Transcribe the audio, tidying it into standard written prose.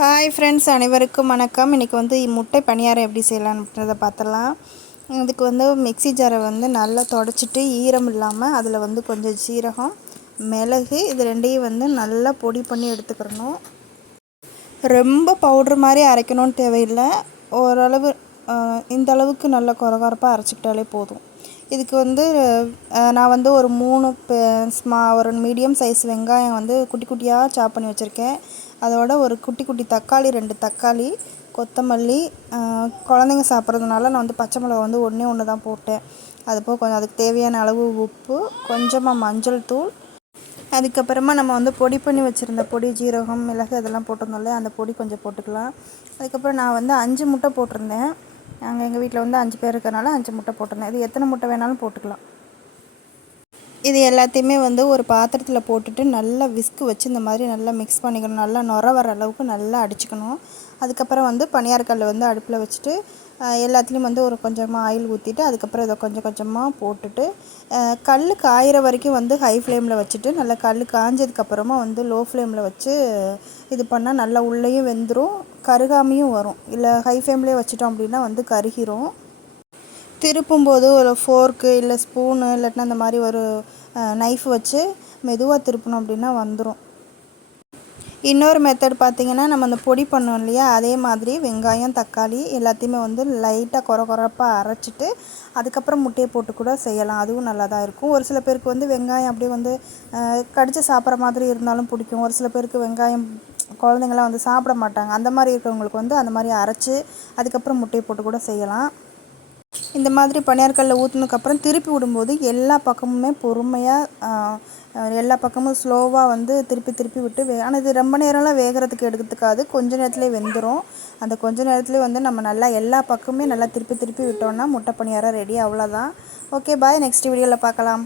Hi friends, அனைவருக்கும் வணக்கம். இன்றைக்கி வந்து முட்டை பணியாரம் எப்படி செய்யலான்றதை பார்த்துடலாம். இதுக்கு வந்து மிக்ஸி ஜாரை வந்து நல்லா தொடச்சிட்டு ஈரம் இல்லாமல் அதில் வந்து கொஞ்சம் சீரகம், மிளகு இது ரெண்டையும் வந்து நல்லா பொடி பண்ணி எடுத்துக்கிறணும். ரொம்ப பவுட்ரு மாதிரி அரைக்கணும்னு தேவையில்லை. ஓரளவு இந்த அளவுக்கு நல்லா கொரகொரப்பாக அரைச்சிக்கிட்டாலே போதும். இதுக்கு வந்து நான் வந்து ஒரு ஒரு மீடியம் சைஸ் வெங்காயம் வந்து குட்டி குட்டியாக சாப் பண்ணி வச்சுருக்கேன். அதோட ஒரு குட்டி குட்டி தக்காளி 2 தக்காளி, கொத்தமல்லி, குழந்தைங்க சாப்பிட்றதுனால நான் வந்து பச்சை மிளகா வந்து ஒன்று தான் போட்டேன். அதுபோக கொஞ்சம் அதுக்கு தேவையான அளவு உப்பு, கொஞ்சமாக மஞ்சள் தூள், அதுக்கப்புறமா நம்ம வந்து பொடி பண்ணி வச்சுருந்த பொடி ஜீரகம், மிளகு அதெல்லாம் போட்டிருந்தோம்ல, அந்த பொடி கொஞ்சம் போட்டுக்கலாம். அதுக்கப்புறம் நான் வந்து 5 முட்டை போட்டிருந்தேன். எங்கள் வீட்டில் வந்து 5 பேர் இருக்கிறனால 5 முட்டை போட்டிருந்தேன். இது எத்தனை முட்டை வேணாலும் போட்டுக்கலாம். இது எல்லாத்தையுமே வந்து ஒரு பாத்திரத்தில் போட்டுட்டு நல்லா விஸ்கு வச்சு இந்த மாதிரி நல்லா மிக்ஸ் பண்ணிக்கணும். நல்லா நுர வர அளவுக்கு நல்லா அடிச்சுக்கணும். அதுக்கப்புறம் வந்து பணியாரக்கல்லை வந்து அடுப்பில் வச்சுட்டு எல்லாத்துலேயும் வந்து ஒரு கொஞ்சமாக ஆயில் ஊற்றிட்டு அதுக்கப்புறம் இதை கொஞ்சம் கொஞ்சமாக போட்டுட்டு கல் காயிற வரைக்கும் வந்து ஹை ஃப்ளேமில் வச்சுட்டு நல்லா கல் காஞ்சதுக்கப்புறமா வந்து லோ ஃப்ளேமில் வச்சு இது பண்ணால் நல்லா உள்ளேயும் வெந்துடும், கருகாமையும் வரும். இல்லை ஹை ஃப்ளேம்லேயே வச்சிட்டோம் அப்படின்னா வந்து கருகிரும். திருப்பும்போது ஒரு ஃபோர்க்கு இல்லை ஸ்பூனு இல்லாட்டினா அந்த மாதிரி ஒரு நைஃப் வச்சு மெதுவாக திருப்பணும் அப்படின்னா வந்துடும். இன்னொரு மெத்தட் பார்த்திங்கன்னா, நம்ம அந்த பொடி பண்ணோம் இல்லையா, அதே மாதிரி வெங்காயம், தக்காளி எல்லாத்தையுமே வந்து லைட்டாக கொரப்பாக அரைச்சிட்டு அதுக்கப்புறம் முட்டையை போட்டு கூட செய்யலாம். அதுவும் நல்லா தான் இருக்கும். ஒரு சில பேருக்கு வந்து வெங்காயம் அப்படியே வந்து கடித்து சாப்பிட்ற மாதிரி இருந்தாலும் பிடிக்கும். ஒரு சில பேருக்கு வெங்காயம் குழந்தைங்களாம் வந்து சாப்பிட மாட்டாங்க. அந்த மாதிரி இருக்கிறவங்களுக்கு வந்து அந்த மாதிரி அரைச்சி அதுக்கப்புறம் முட்டையை போட்டு கூட செய்யலாம். இந்த மாதிரி பணியாரக்கல்லில் ஊற்றினதுக்கப்புறம் திருப்பி விடும்போது எல்லா பக்கமுமே பொறுமையாக எல்லா பக்கமும் ஸ்லோவாக வந்து திருப்பி விட்டு ஆனால் இது ரொம்ப நேரம்லாம் வேகிறதுக்கு எடுத்துக்காது. கொஞ்ச நேரத்துலேயே வெந்துடும். அந்த கொஞ்ச நேரத்துலேயே வந்து நம்ம நல்லா எல்லா பக்கமுமே நல்லா திருப்பி விட்டோம்னா முட்டை பணியாரம் ரெடி. அவ்வளோதான். ஓகே, பாய். நெக்ஸ்ட் வீடியோவில் பார்க்கலாம்.